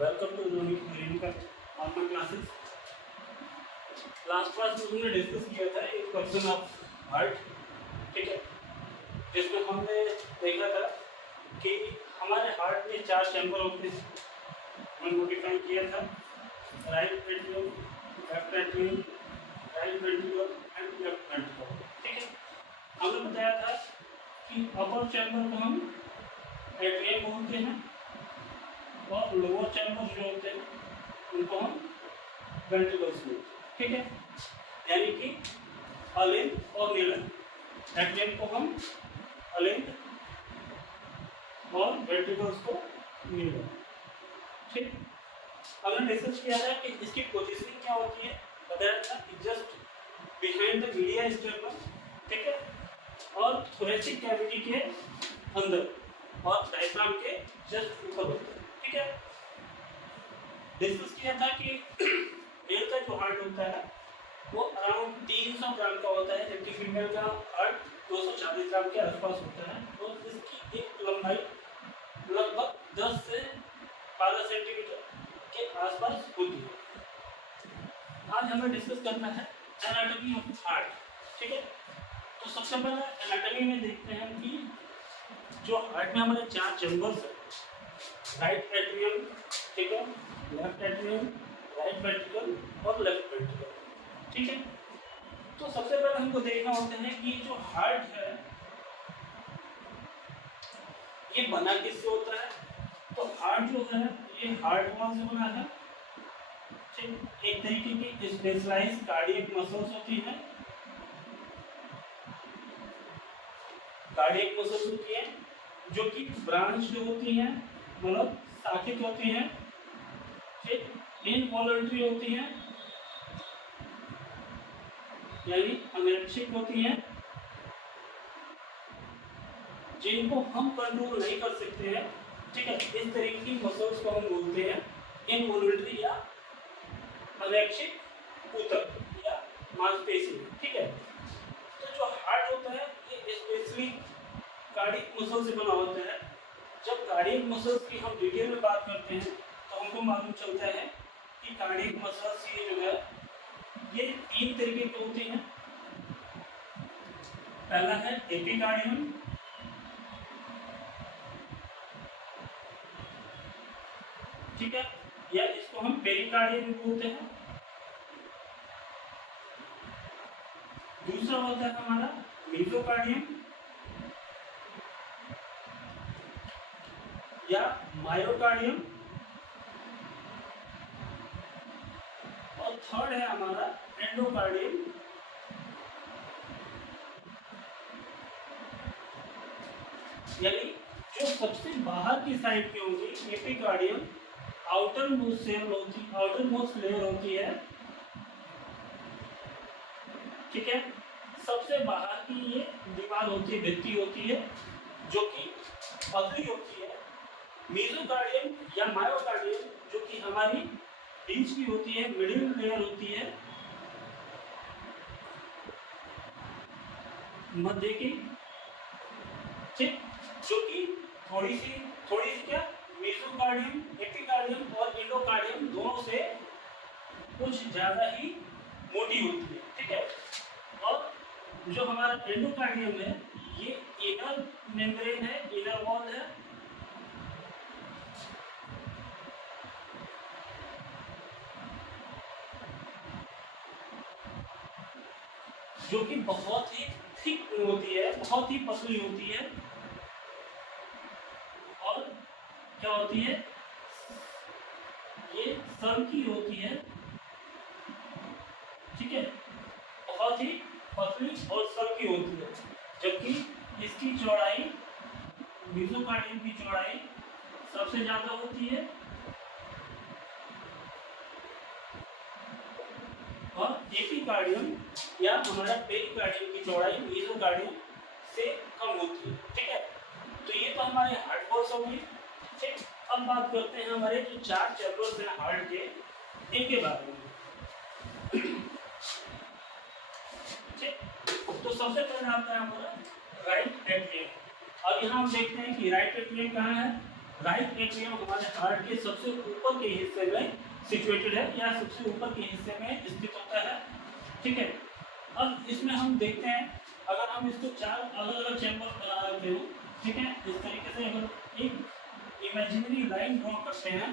Welcome to unique का online classes. Last class में हमने डिस्कस किया था एक पर्सन ऑफ हार्ट, ठीक है, जिसमें हमने देखा था कि हमारे हार्ट में 4 चैम्बर होते हैं। हमने नोटिफाई किया था right ventricle, left ventricle, right ventricle and left ventricle, ठीक है। हमने बताया था कि अपर चैम्बर को हम एट्रियम बोलते हैं और लोअर चैम्बर जो होते हैं उनको हम वेंट्रिकल्स बोलते हैं, ठीक है। यानी कि अलिंद और नीलंद। एट्रियम को हम अलिंद और वेंट्रिकल्स को नीलंद, ठीक। हमने डिस्कस किया था कि इसकी पोजीशनिंग क्या होती है, बताया था कि just behind the media sternum, ठीक है, और थोरेसिक कैविटी के अंदर और डायफ्राम के जस्ट ऊपर होता है, ठीक है। डिस्कस किया था कि मेल का जो हार्ट होता है वो अराउंड 300 ग्राम का होता है, जबकि फीमेल का हार्ट 240 ग्राम के आसपास होता है और इसकी एक लंबाई लगभग 10 से 12 सेंटीमीटर के आसपास होती है। आज हमें डिस्कस करना है एनाटॉमी ऑफ हार्ट, ठीक है। तो सबसे पहले एनाटॉमी में देखते हैं कि जो हार्ट में हमारे 4 चैम्बर्स हैं, राइट एट्रियम, ठीक है, लेफ्ट एट्रियम, राइट वेंट्रिकल और लेफ्ट वेंट्रिकल, ठीक है। तो सबसे पहले हमको देखना होता है कि जो हार्ट है ये बना किससे होता है। तो हार्ट जो है ये हार्ट वॉल से बना है, ठीक। एक तरीके की स्पेशलाइज्ड कार्डियक मसल्स होती है, कार्डियक मसल्स होती है जो कि ब्रांच जो होती हैं, मतलब शाखित होती हैं, ठीक, इनवॉलंटरी होती हैं यानी अनैच्छिक होती हैं, जिनको हम कंट्रोल नहीं कर सकते हैं, ठीक है। इस तरीके की मसल्स को हम बोलते हैं इनवॉलंटरी या अनैच्छिक ऊतक या मांसपेशी, ठीक है। तो जो हार्ट होता है ये स्पेशली कार्डियक मसल से बना होता है। जब कार्डियक मसल्स की हम डिटेल में बात करते हैं तो हमको मालूम चलता है कि कार्डियक मसल्स ये जो है ये 3 तरीके के होते हैं। पहला है एपिकार्डियम, ठीक है, या इसको हम पेरिकार्डियम बोलते हैं। दूसरा होता है हमारा मेसोकार्डियम या मायोकार्डियम, और थर्ड है हमारा एंडोकार्डियम। यानी जो सबसे बाहर की साइड की होगी एपिकार्डियम, आउटर मोस्ट लेयर होती है, ठीक है। सबसे बाहर की ये दीवार होती है, भित्ति होती है जो कि पतली होती है। मेसोकार्डियम या मायोकार्डियम जो कि हमारी बीच की होती है, मिडिल लेयर होती है, मध्य की, ठीक, जो कि थोड़ी सी क्या मेसोकार्डियम, एपिकार्डियम और एंडोकार्डियम दोनों से कुछ ज्यादा ही मोटी होती है, ठीक है। और जो हमारा एंडोकार्डियम है ये इनर मेम्ब्रेन है, इनर वॉल है, जो कि बहुत ही थिक होती है, बहुत ही पतली होती है, और क्या होती है ये सल्की होती है, ठीक है, बहुत ही पतली और सल्की होती है। जबकि इसकी चौड़ाई, मेसोकार्डियम की चौड़ाई सबसे ज्यादा होती है और एपिकार्डियम या हमारा पेरिकार्डियम की चौड़ाई मेसोकार्डियम से कम होती है, ठीक है। तो ये तो हमारे हार्ट वॉल्स हो गई, ठीक। अब बात करते हैं हमारे जो 4 चैम्बर्स हैं हार्ट के, इनके बारे में, ठीक। तो सबसे पहले आता है हमारा राइट एट्रियम। अब यहाँ हम देखते हैं कि राइट एट्रियम कहाँ है, राइट एट्रियम हमारे हार्ट के सबसे ऊपर के हिस्से में सिचुएटेड है या सबसे ऊपर के हिस्से में स्थित होता है। ठीक है, अब इसमें हम देखते हैं, अगर हम इसको 4 अलग अलग चैम्बर बना लेते हैं, ठीक है, इस तरीके से अगर एक इमेजिनरी लाइन ड्रॉ करते हैं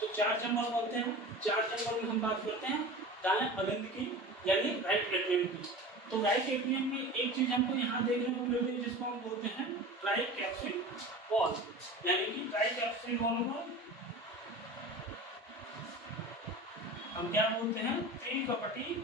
तो 4 चैम्बर बनते हैं। 4 चैम्बर में हम बात करते हैं दाएं अलिंद की यानी राइट एट्रियम की। तो राइट एट्रियम में एक चीज हमको यहाँ देखने को मिल रही है जिसको हम बोलते हैं ट्राइकैप्सिड वॉल, यानी कि ट्राइकैप्सिड वॉल को हम क्या बोलते हैं, त्रिकपटी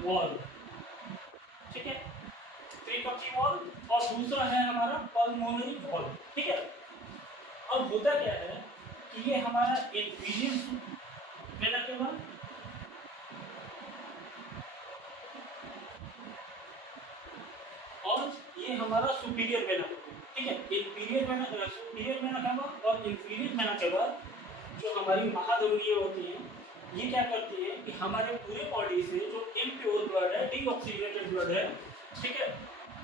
वॉल। ठीक है, त्रिकपटी वॉल। और दूसरा है हमारा पल्मोनरी वॉल। ठीक है, अब होता क्या है कि ये हमारा इंफीरियर वेना के बाद और ये हमारा सुपीरियर वेना। ठीक है, इंफीरियर वेना, सुपीरियर वेना के बाद और इंफीरियर वेना के बाद जो हमारी महाधमनियां होती हैं, ये क्या करती है कि हमारे पूरे बॉडी से जो इम्प्योर ब्लड है, डीऑक्सीजनेटेड ब्लड है, ठीक है,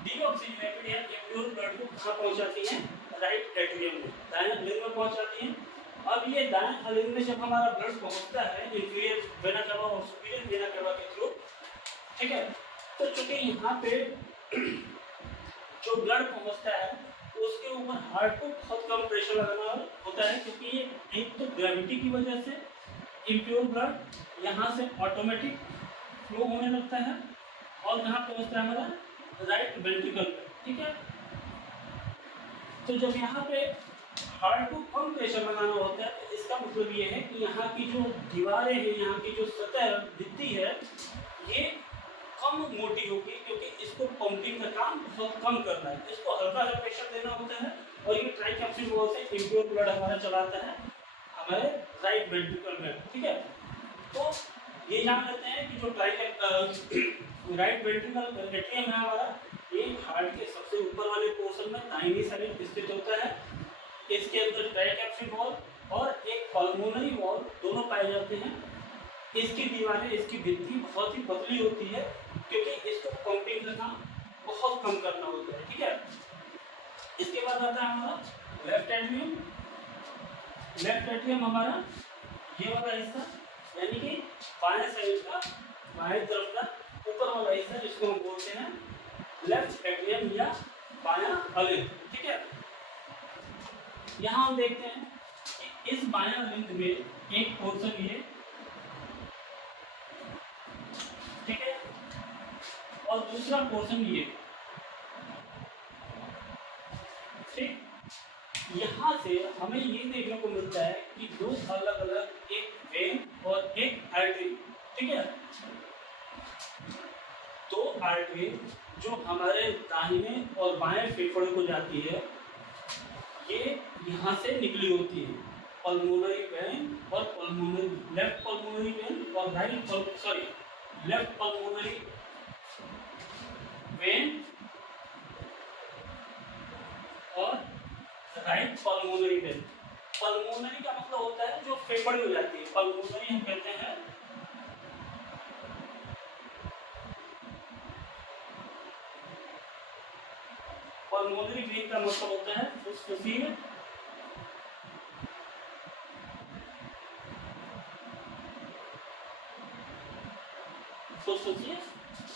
डीऑक्सीजनेटेड या इम्प्योर ब्लड को कहाँ पहुँचाती है, राइट एट्रियम में, दाएं अलिंद में पहुँचाती है। अब ये दाएं अलिंद में जब हमारा ब्लड पहुँचता है इंफीरियर वेना केवा और सुपीरियर वेना केवा के थ्रू, ठीक है, तो चूंकि यहाँ पे जो ब्लड पहुँचता है उसके ऊपर हार्ट को बहुत कम प्रेशर लगाना होता है, क्योंकि ये एक तो ग्रेविटी की वजह से इम्प्योर ब्लड यहाँ से ऑटोमेटिक फ्लो होने लगता है और कहाँ पहुँचता है हमारा राइट वेंट्रिकल पे। ठीक है, तो जब यहाँ पे हार्ट को कम प्रेशर लगाना होता है तो इसका मतलब ये है कि यहाँ की जो दीवारें हैं, यहाँ की जो सतह भित्ति है, ये कम मोटी होगी, क्योंकि इसको पंपिंग का काम बहुत कम करना है, इसको हल्का सा प्रेशर देना होता है और ये ट्राइकैप्सिड वॉल से इम्प्योर ब्लड हमारा चलाता है हमारे राइट वेंट्रिकल में। ठीक है, तो ये जान लेते हैं कि जो राइट वेंट्रिकल एट्रियम है हमारा, ये हार्ट के सबसे ऊपर वाले पोर्शन में दाहिनी साइड स्थित होता है। इसके अंदर ट्राइकैप्सिड वॉल और एक पल्मोनरी वॉल दोनों पाए जाते हैं। इसकी दीवारें, इसकी भित्ति बहुत ही पतली होती है, क्योंकि इसको पंपिंग का काम बहुत कम करना होता है। ठीक है, इसके बाद आता है हमारा लेफ्ट एट्रियम। लेफ्ट एट्रियम हमारा ये वाला हिस्सा, यानी कि बाएं साइड का, बाएं तरफ का ऊपर वाला हिस्सा, जिसको हम बोलते हैं लेफ्ट एट्रियम या बायां अलिंद। ठीक है, यहाँ हम देखते हैं कि इस बायां अलिंद में एक पोर्शन ये, ठीक है, और दूसरा पोर्शन ये। ठीक, यहाँ से हमें ये देखने को मिलता है कि दो अलग अलग, एक वेन और एक आर्टरी। ठीक है, दो आर्टरी जो हमारे दाहिने और बाएं फेफड़े को जाती है, ये यहाँ से निकली होती है, पल्मोनरी वेन और पल्मोनरी, लेफ्ट पल्मोनरी वेन और लेफ्ट पल्मोनरी वेन और राइट पल्मोनरी वेन। पल्मोनरी का मतलब होता है जो फेफड़े हो जाती है, पल्मोनरी हम कहते हैं पल्मोनरी वेन का मतलब होता है फुसफुसीय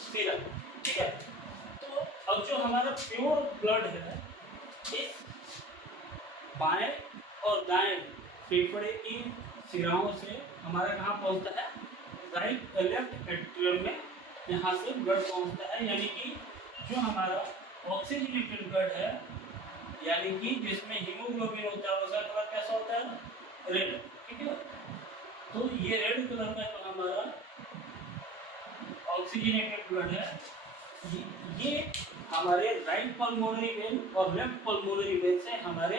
सीरम। ठीक है, तो अब जो हमारा प्योर ब्लड है, इस बाएं और दाएं फेफड़े की शिराओं से हमारा कहाँ पहुंचता है, राइट लेफ्ट एट्रियम में, यहाँ से ब्लड पहुंचता है, यानी कि जो हमारा ऑक्सीजनेटेड ब्लड है, यानी कि जिसमें हीमोग्लोबिन होता है, उसका कलर कैसा होता है, रेड। ठीक है, तो ये रेड कलर का जो हमारा ऑक्सीजनेटेड ब्लड है, ये हमारे राइट पल्मोनरी वेन और लेफ्ट पल्मोनरी वेन से हमारे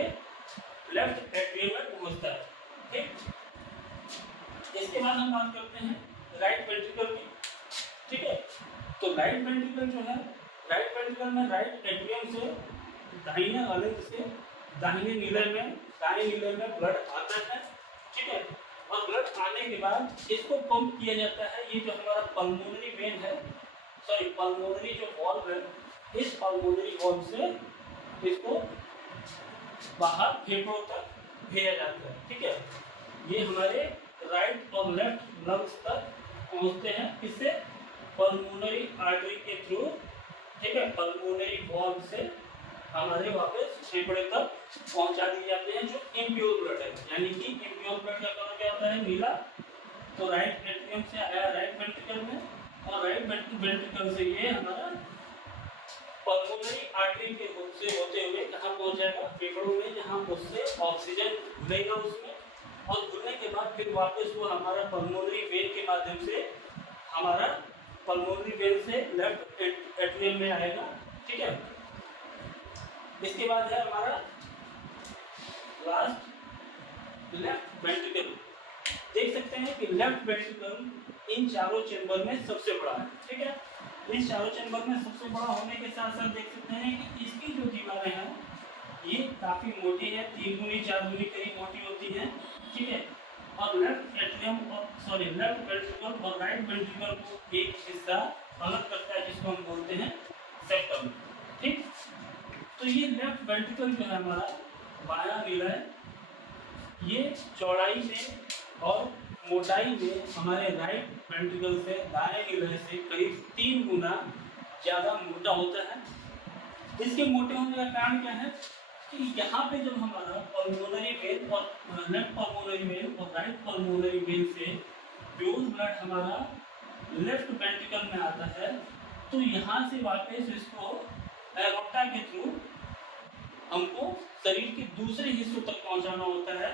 लेफ्ट एट्रियम में पहुंचता है। ठीक, इसके बाद हम बात करते हैं राइट वेंट्रिकल की। ठीक है, तो राइट वेंट्रिकल जो है, राइट वेंट्रिकल में राइट एट्रियम से दाहिने अलिंद से दाहिने नीलय में, दाहिने नीलय में ब्लड आता है। ठीक है, और ब्लड आने के बाद इसको पंप किया जाता है, ये जो हमारा पल्मोनरी वेन है, पल्मोनरी जो वॉल्व है, इस पल्मोनरी वॉल्व से इसको बाहर फेफड़ों तक भेजा जाता है। ठीक है, ये हमारे राइट और लेफ्ट लंग्स तक पहुंचते हैं, किससे? पल्मोनरी आर्टरी के थ्रू। ठीक है, पल्मोनरी वॉल्व से हमारे वापस फेफड़े तक पहुंचा दिए जाते हैं, जो इम्प्योर ब्लड है। यानी कि इम्प्योर ब्लड का कलर क्या होता है? नीला। तो राइट एट्रियम से आया राइट वेंट्रिकल में, और राइट वेंट्रिकल से ये हमारा पल्मोनरी आर्टरी के से होते हुए कहाँ पहुंच जाएगा? फेफड़ों में, जहाँ उससे ऑक्सीजन घुलेगा उसमें, और घुलने के बाद फिर वापस वो हमारा पल्मोनरी वेन के माध्यम से हमारा पल्मोनरी वेन से लेफ्ट एट्रियम में आएगा। ठीक है, इसके बाद है हमारा लास्ट लेफ्ट वेंट्रिकल। देख सकते हैं कि लेफ्ट वेंट्रिकल इन चारों चेंबर में सबसे बड़ा है। ठीक है, इस चारों चेंबर में सबसे बड़ा होने के साथ साथ देख सकते हैं कि इसकी जो दीवारें हैं ये काफ़ी मोटी है, 3 गुनी 4 गुनी करीब मोटी होती है। ठीक है, और लेफ्ट एट्रियम और लेफ्ट वेंट्रिकल और राइट वेंट्रिकल को एक हिस्सा अलग करता है, जिसको हम बोलते हैं सेप्टम। ठीक, तो ये लेफ्ट वेंट्रिकल जो है हमारा बायां नीला है, ये चौड़ाई में और मोटाई में हमारे राइट वेंट्रिकल से दाएं नीले से करीब 3 गुना ज़्यादा मोटा होता है। इसके मोटे होने का कारण क्या है कि यहाँ पे जब हमारा पल्मोनरी वेन और लेफ्ट पल्मोनरी वेन और राइट पल्मोनरी वेन से प्योर ब्लड हमारा लेफ्ट वेंट्रिकल में आता है, तो यहाँ से वापस इसको एरोटा के थ्रू हमको शरीर के दूसरे हिस्सों तक पहुंचाना होता है,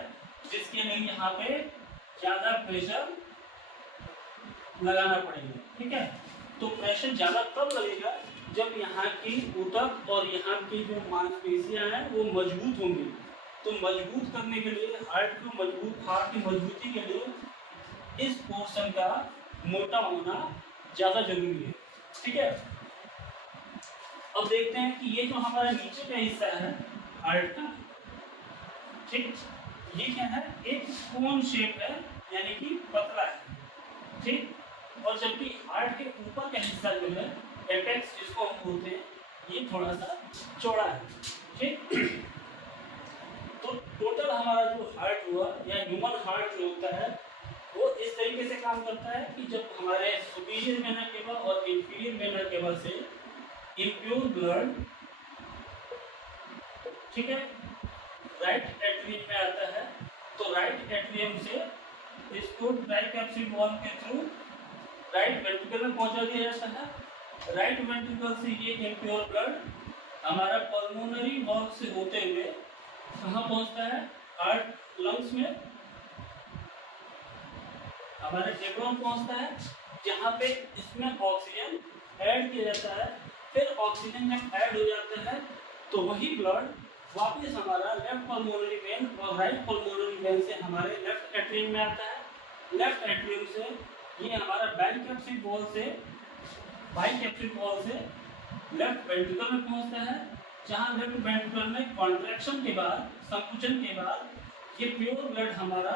जिसके लिए यहाँ पे ज़्यादा प्रेशर लगाना पड़ेगा। ठीक है, तो प्रेशर ज़्यादा तब लगेगा जब यहाँ की ऊतक और यहाँ की जो मांसपेशियाँ हैं वो मजबूत होंगी। तो मजबूत करने के लिए हार्ट की मजबूती के लिए इस पोर्शन का मोटा होना ज़्यादा जरूरी है। ठीक है, अब देखते हैं कि ये जो हमारा नीचे का हिस्सा है हार्ट का, ठीक, ये क्या है? एक कोन शेप है, यानी कि पतला है। ठीक, और जबकि हार्ट के ऊपर का हिस्सा जो है एपेक्स जिसको हम बोलते हैं, ये थोड़ा सा चौड़ा है। ठीक, तो टोटल हमारा जो हार्ट हुआ या ह्यूमन हार्ट जो होता है वो इस तरीके से काम करता है कि जब हमारे सुपीरियर वेना केवा और इंफीरियर वेना केवा से इम्प्योर ब्लड, ठीक है, राइट एट्रियम में आता है, तो राइट एट्रियम से इसको ट्राइकैप्सिड वॉल्व के थ्रू राइट वेंट्रिकल में पहुंचा दिया जाता है। राइट वेंट्रिकल से ये इम्प्योर ब्लड हमारा पल्मोनरी वॉल्व से होते हुए कहाँ पहुंचता है? हार्ट लंग्स में, हमारे फेफड़ों में पहुंचता है, जहाँ पे इसमें ऑक्सीजन ऐड किया जाता है। फिर ऑक्सीजन जब ऐड हो जाता है तो वही ब्लड वापस हमारा लेफ्ट पल्मोनरी वेन और राइट पल्मोनरी वेन से हमारे लेफ्ट एट्रियम में आता है। लेफ्ट एट्रियम से ये हमारा बाइकैप्सिड वॉल से लेफ्ट वेंट्रिकल में पहुंचता है, जहां लेफ्ट वेंट्रिकल में कॉन्ट्रैक्शन के बाद, संकुचन के बाद ये प्योर ब्लड हमारा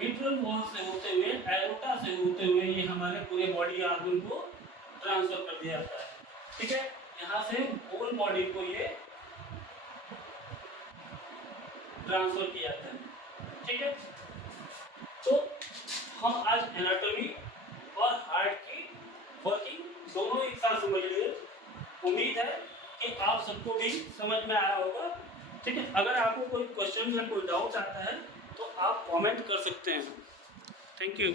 मिट्रल वॉल से होते हुए, एरोटा से होते हुए ये हमारे पूरे बॉडी आर्गन को ट्रांसफर कर दिया जाता है। ठीक है, यहाँ से होल बॉडी को ये ट्रांसफर किया जाता है। ठीक है, तो हम आज एनाटॉमी और हार्ट की वर्किंग दोनों एक साथ समझ लिए। उम्मीद है कि आप सबको भी समझ में आया होगा। ठीक है, अगर आपको कोई क्वेश्चन या कोई डाउट आता है तो आप कमेंट कर सकते हैं। Thank you.